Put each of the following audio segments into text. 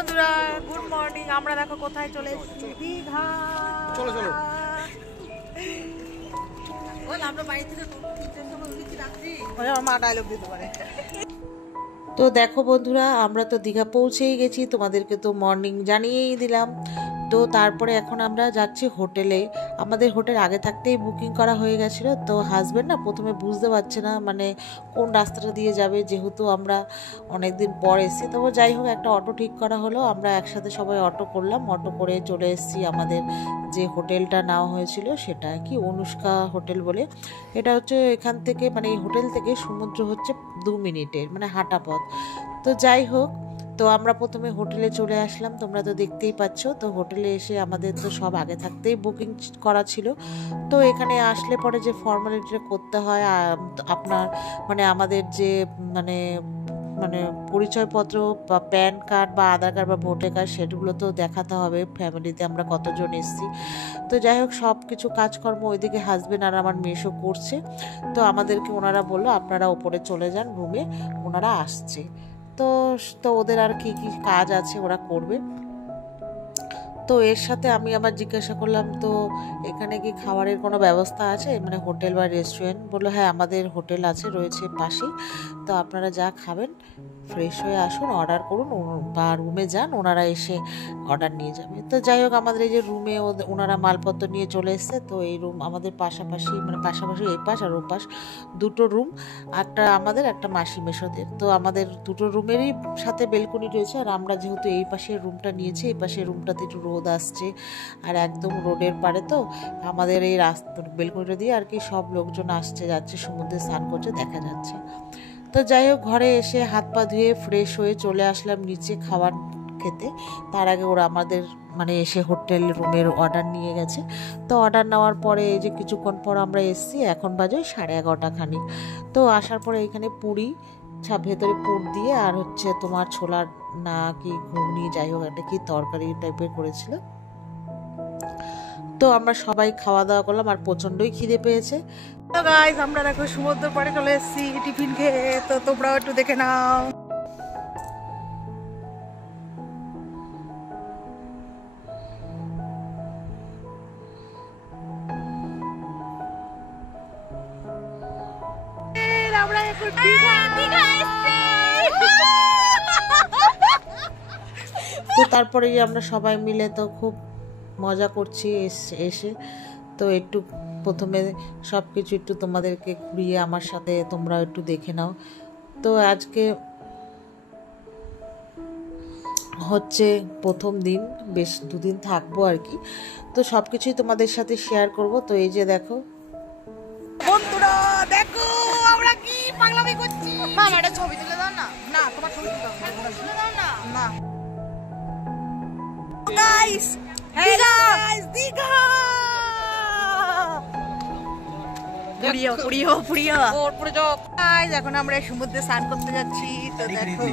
বন্ধুরা, good morning. আমরা দেখো কোথায় চলে এসেছি, দীঘা। চলো চলো। আমরা বাড়ি থেকে মা ডায়লগ দিতে পারে। তো দেখো বন্ধুরা, আমরা তো দীঘা পৌঁছেই গেছি, তোমাদেরকে তো মর্নিং জানিয়েই দিলাম। তো তারপরে এখন আমরা যাচ্ছি হোটেলে। আমাদের হোটেল আগে থাকতেই বুকিং করা হয়ে গেছিলো। তো হাজব্যান্ড না প্রথমে বুঝতে পারছে না মানে কোন রাস্তাটা দিয়ে যাবে, যেহেতু আমরা অনেক দিন পর এসেছি। তবে যাই হোক, একটা অটো ঠিক করা হলো, আমরা একসাথে সবাই অটো করলাম। অটো করে চলে এসেছি আমাদের যে হোটেলটা নেওয়া হয়েছিল, সেটা কি অনুষ্কা হোটেল বলে। এটা হচ্ছে এখান থেকে মানে এই হোটেল থেকে সমুদ্র হচ্ছে 2 মিনিটের মানে হাঁটা পথ। তো যাই হোক, তো আমরা প্রথমে হোটেলে চলে আসলাম, তোমরা তো দেখতেই পাচ্ছ। তো হোটেলে এসে আমাদের তো সব আগে থাকতেই বুকিং করা ছিল। তো এখানে আসলে পরে যে ফর্মালিটিটা করতে হয়, আপনার মানে আমাদের যে মানে মানে পরিচয়পত্র বা প্যান কার্ড বা আধার কার্ড বা ভোটার কার্ড, সেগুলো তো দেখাতে হবে ফ্যামিলিতে আমরা কতজন এসেছি। তো যাই হোক, সব কিছু কাজকর্ম ওইদিকে হাজবেন্ড আর আমার মেশো করছে। তো আমাদেরকে ওনারা বললো আপনারা ওপরে চলে যান রুমে, ওনারা আসছে। তো তো ওদের আর কি কি কাজ আছে ওরা করবে। তো এর সাথে আমি আবার জিজ্ঞাসা করলাম, তো এখানে কি খাবারের কোনো ব্যবস্থা আছে মানে হোটেল বা রেস্টুরেন্ট? বললো হ্যাঁ, আমাদের হোটেল আছে, রয়েছে পাশেই। তো আপনারা যা খাবেন ফ্রেশ হয়ে আসুন, অর্ডার করুন বা রুমে যান, ওনারা এসে অর্ডার নিয়ে যাবে। তো যাই হোক, আমাদের এই যে রুমে ওনারা মালপত্র নিয়ে চলে এসছে। তো এই রুম আমাদের পাশাপাশি মানে পাশাপাশি এই পাশ আর ও পাশ দুটো রুম, একটা আমাদের একটা মাসি মেশোদের। তো আমাদের দুটো রুমেরই সাথে বেলকনি রয়েছে। আর আমরা যেহেতু এই পাশের রুমটা নিয়েছি, এই পাশের রুমটাতে একটু রোদ আসছে আর একদম রোডের পাড়ে, তো আমাদের এই রাস্তা বেলকনিটা দিয়ে আর কি সব লোকজন আসছে যাচ্ছে, সমুদ্রে স্নান করছে দেখা যাচ্ছে। তো যাই হোক, ঘরে এসে হাত পা ধুয়ে ফ্রেশ হয়ে চলে আসলাম নিচে খাবার খেতে। তার আগে ওরা আমাদের মানে এসে হোটেল রুমের অর্ডার নিয়ে গেছে। তো অর্ডার নেওয়ার পরে এই যে কিছুক্ষণ পর আমরা এসেছি, এখন বাজে 11:30 খানিক। তো আসার পরে এখানে পুরি ভেতরে পুর দিয়ে আর হচ্ছে তোমার ছোলার না কি ঘুগনি, যাই হোক একটা কি তরকারি টাইপের করেছিল। তো আমরা সবাই খাওয়া দাওয়া করলাম আর প্রচণ্ডই খিদে পেয়েছে। তো গাইস, আমরা দেখো সমুদ্র পাড়ে চলে এসেছি টিফিন খেয়ে। তো তোমরাও একটু দেখে নাও। আমরা এখন তো তারপরে আমরা সবাই মিলে তো খুব মজা করছি এসে। তো একটু প্রথমে সব কিছু একটু তোমাদেরকে ঘুরিয়ে আমার সাথে তোমরা একটু দেখে নাও। তো আজকে হচ্ছে প্রথম দিন, বেশ 2 দিন থাকবো আর কি। তো সব কিছুই তোমাদের সাথে শেয়ার করব। তো এই যে দেখো বন্ধুরা, দেখো আমরা কি পাগলামি করছি। মামা একটা ছবি তুলে দাও না। না, তোমার ছবি তুলে দাও না। না গাইস, হ্যালো গাইস, দীঘা পুরিও পুরিও পুরিও ওর পুরো যাও গাইস। এখন আমরা সমুদ্রে স্নান করতে যাচ্ছি। তো দেখো,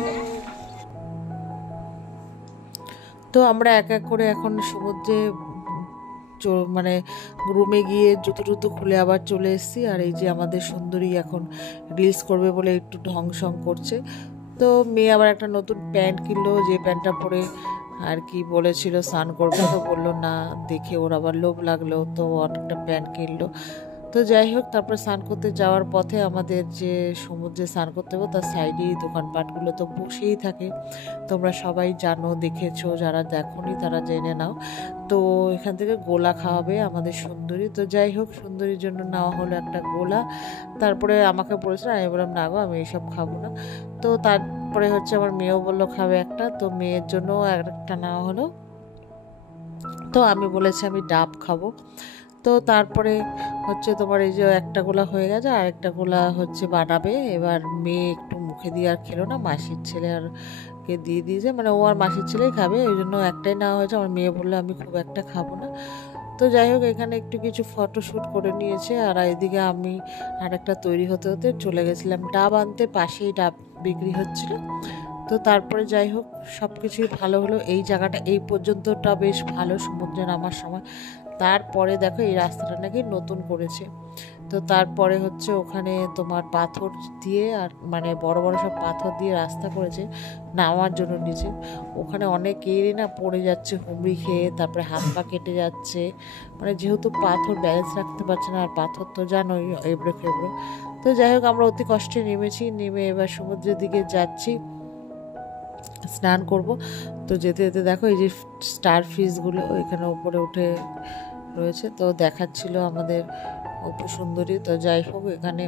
তো আমরা এক এক করে এখন সমুদ্রে মানে রুমে গিয়ে জুতো টুতো খুলে আবার চলে এসেছি। আর এই যে আমাদের সুন্দরী এখন রিলস করবে বলে একটু ঢং সং করছে। তো মেয়ে আবার একটা নতুন প্যান্ট কিনলো, যে প্যান্টটা পরে আর কি বলেছিল স্নান করবো, তো বললো না, দেখে ওর আবার লোভ লাগলো, তো একটা প্যান্ট কিনলো। তো যাই হোক, তারপর স্নান করতে যাওয়ার পথে আমাদের যে সমুদ্রে স্নান করতে হবে তার সাইডেই দোকানপাটগুলো তো বসেই থাকে। তোমরা সবাই জানো, দেখেছো, যারা দেখোনি তারা জেনে নাও। তো এখান থেকে গোলা খাওয়াবে আমাদের সুন্দরী। তো যাই হোক, সুন্দরীর জন্য নেওয়া হলো একটা গোলা। তারপরে আমাকে বলেছিল, আমি বললাম না গো, আমি এইসব খাবো না। তো তারপরে হচ্ছে আমার মেয়েও বললো খাবে একটা, তো মেয়ের জন্য একটা নেওয়া হলো। তো আমি বলেছি আমি ডাব খাবো। তো তারপরে হচ্ছে তোমার এই যে একটা গোলা হয়ে গেছে, আর একটা গোলা হচ্ছে বানাবে। এবার মেয়ে একটু মুখে দিয়ে আর খেলো না, মাসির ছেলে আর কে দিয়ে দিয়েছে, মানে ও আর মাসির ছেলেই খাবে, ওই জন্য একটাই নেওয়া হয়েছে। আমার মেয়ে বললো আমি খুব একটা খাবো না। তো যাই হোক, এখানে একটু কিছু ফটোশ্যুট করে নিয়েছে। আর এদিকে আমি আর একটা তৈরি হতে হতে চলে গেছিলাম ডাব আনতে, পাশেই ডাব বিক্রি হচ্ছিল। তো তারপরে যাই হোক, সব কিছুই ভালো হলো। এই জায়গাটা এই পর্যন্তটা বেশ ভালো সমুদ্রে নামার সময়। তারপরে দেখো এই রাস্তাটা নাকি নতুন করেছে। তো তারপরে হচ্ছে ওখানে তোমার পাথর দিয়ে আর মানে বড় বড় সব পাথর দিয়ে রাস্তা করেছে নামার জন্য নিচে। ওখানে অনেকেরই না পড়ে যাচ্ছে হুমড়ি খেয়ে, তারপরে হাত পা কেটে যাচ্ছে, মানে যেহেতু পাথর ব্যালেন্স রাখতে পারছে না, আর পাথর তো জানোই এবড়ো খেবড়ো। তো যাই হোক আমরা অতি কষ্টে নেমে এবার সমুদ্রের দিকে যাচ্ছি, স্নান করব। তো যেতে যেতে দেখো এই যে স্টার ফিশগুলো এখানে উপরে উঠে রয়েছে, তো দেখাচ্ছিল আমাদের অপু সুন্দরী। তো যাই হোক এখানে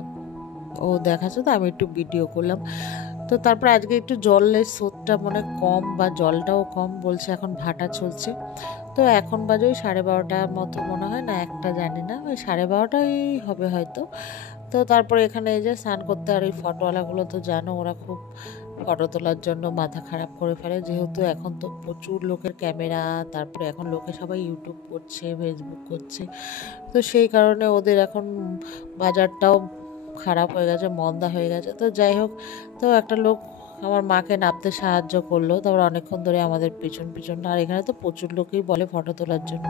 ও দেখাচ্ছে, তো আমি একটু ভিডিও করলাম। তো তারপর আজকে একটু জলের স্রোতটা মানে কম বা জলটাও কম বলছে, এখন ভাটা চলছে। তো এখন বাজে ওই 12:30 মতো মনে হয়, না একটা জানি না, ওই 12:30 হবে হয়তো। তো তারপরে এখানে এই যে স্নান করতে, আর এই ফটোওয়ালাগুলো তো জানো ওরা খুব ফটো তোলার জন্য মাথা খারাপ করে ফেলে, যেহেতু এখন তো প্রচুর লোকের ক্যামেরা, তারপরে এখন লোকে সবাই ইউটিউব করছে, ফেসবুক করছে, তো সেই কারণে ওদের এখন বাজারটাও খারাপ হয়ে গেছে, মন্দা হয়ে গেছে। তো যাই হোক, তো একটা লোক আমার মাকে নামতে সাহায্য করলো, তারপর অনেকক্ষণ ধরে আমাদের পিছন পিছন, আর এখানে তো প্রচুর লোকই বলে ফটো তোলার জন্য।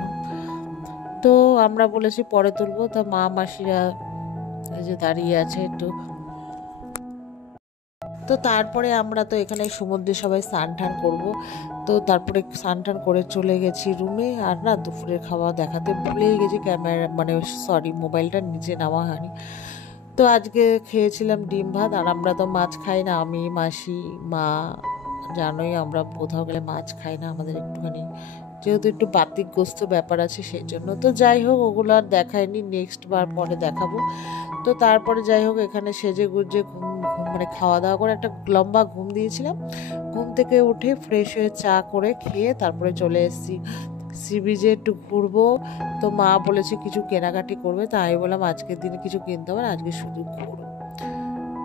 তো আমরা বলেছি পরে তুলবো, তো মা মাসিরা এই যে দাঁড়িয়ে আছে একটু। তো তারপরে আমরা তো এখানে সমুদ্রে সবাই স্নান টান করবো। তো তারপরে স্নান টান করে চলে গেছি রুমে। আর না দুপুরের খাওয়া দেখাতে ভুলেই গেছি, ক্যামেরা মানে সরি মোবাইলটা নিচে নেওয়া হয়নি। তো আজকে খেয়েছিলাম ডিম ভাত, আর আমরা তো মাছ খাই না, আমি মাসি মা জানোই আমরা কোথাও গেলে মাছ খাই না, আমাদের একটুখানি যেহেতু একটু বাতিকগ্রস্ত ব্যাপার আছে সেই জন্য। তো যাই হোক ওগুলো আর দেখায়নি, নেক্সট বার পরে দেখাবো। তো তারপরে যাই হোক এখানে সেজে গুজে মানে খাওয়া দাওয়া করে একটা লম্বা ঘুম দিয়েছিলাম। ঘুম থেকে উঠে ফ্রেশ হয়ে চা করে খেয়ে তারপরে চলে এসেছি সি বিচে একটু ঘুরবো। তো মা বলেছে কিছু কেনাকাটি করবে, তাই আমি বললাম আজকের দিনে কিছু কিনতে হবে না, আজকে শুধু ঘুরো।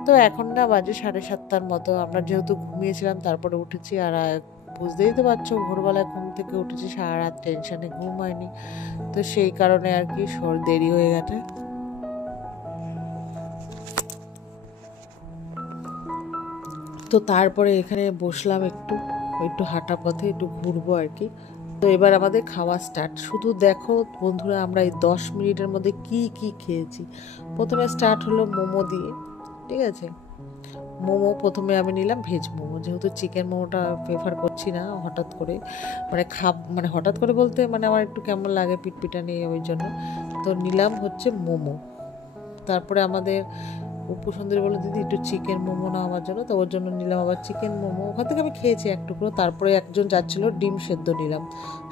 তো এখন না বাজে 7:30 মতো, আমরা যেহেতু ঘুমিয়েছিলাম তারপরে উঠেছি। আর বুঝতেই তো পারছো ভোরবেলায় ঘুম থেকে উঠেছি, সারা রাত টেনশনে ঘুম হয়নি, তো সেই কারণে আর কি দেরি হয়ে গেছে। তো তারপরে এখানে বসলাম একটু একটু হাঁটা পথে একটু ঘুরবো আর কি। তো এবার আমাদের খাওয়া স্টার্ট। শুধু দেখো বন্ধুরা আমরা এই 10 মিনিটের মধ্যে কি কি খেয়েছি। প্রথমে স্টার্ট হলো মোমো দিয়ে, ঠিক আছে। মোমো প্রথমে আমি নিলাম ভেজ মোমো, যেহেতু চিকেন মোমোটা প্রেফার করছি না হঠাৎ করে, মানে হঠাৎ করে বলতে মানে আমার একটু কেমন লাগে পিটপিটা নিয়ে, ওই জন্য। তো নিলাম হচ্ছে মোমো। তারপরে আমাদের অপু সুন্দরী বললো দিদি একটু চিকেন মোমো না আমার জন্য, তো ওর জন্য নিলাম আবার চিকেন মোমো। ওখান থেকে আমি খেয়েছি এক টুকরো। তারপরে একজন যাচ্ছিলো ডিম সেদ্ধ নিলাম,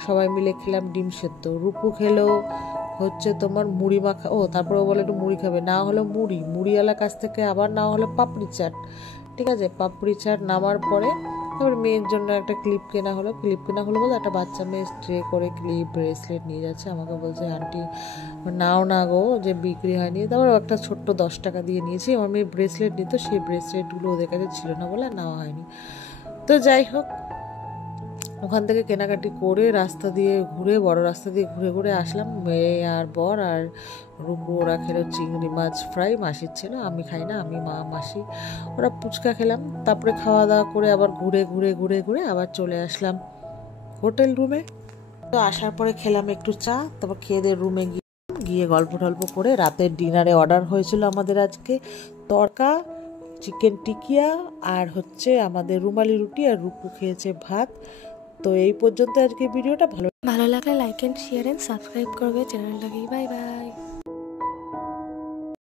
সবাই মিলে খেলাম ডিম সেদ্ধ। রূপু খেলো হচ্ছে তোমার মুড়ি মাখা, ও তারপরে ও বলে একটু মুড়ি খাবে, না হলো মুড়িওয়ালার কাছ থেকে আবার না হলো পাপড়ি চাট, ঠিক আছে। পাপড়ি চাট নামার পরে তারপরে মেয়ের জন্য একটা ক্লিপ কেনা হলো বলতে একটা বাচ্চা মেয়ে স্ট্রে করে ক্লিপ ব্রেসলেট নিয়ে যাচ্ছে, আমাকে বলছে আন্টি নাও না গো, যে বিক্রি হয়নি। তারপর একটা ছোট্ট 10 টাকা দিয়ে নিয়েছি। আমার মেয়ে ব্রেসলেট নিত, সেই ব্রেসলেটগুলো ওদের কাছে ছিল না বলে নেওয়া হয়নি। তো যাই হোক ওখান থেকে কেনাকাটি করে বড় রাস্তা দিয়ে ঘুরে ঘুরে আসলাম। মেয়ে আর বর আর রূপু ওরা খেলো চিংড়ি মাছ ফ্রাই, মাসির ছিল, আমি খাই না, আমি মা মাসি ওরা ফুচকা খেলাম। তারপরে খাওয়া দাওয়া করে আবার ঘুরে আবার চলে আসলাম হোটেল রুমে। তো আসার পরে খেলাম একটু চা, তারপর খেয়ে দিয়ে রুমে গিয়ে গল্প টল্প করে রাতের ডিনারে অর্ডার হয়েছিল আমাদের আজকে তড়কা, চিকেন টিকিয়া, আর হচ্ছে আমাদের রুমালি রুটি, আর রূপু খেয়েছে ভাত। তো এই পর্যন্ত আজকে ভিডিওটা ভালো লাগলে like and share and subscribe করবে চ্যানেলটাকে। Bye by.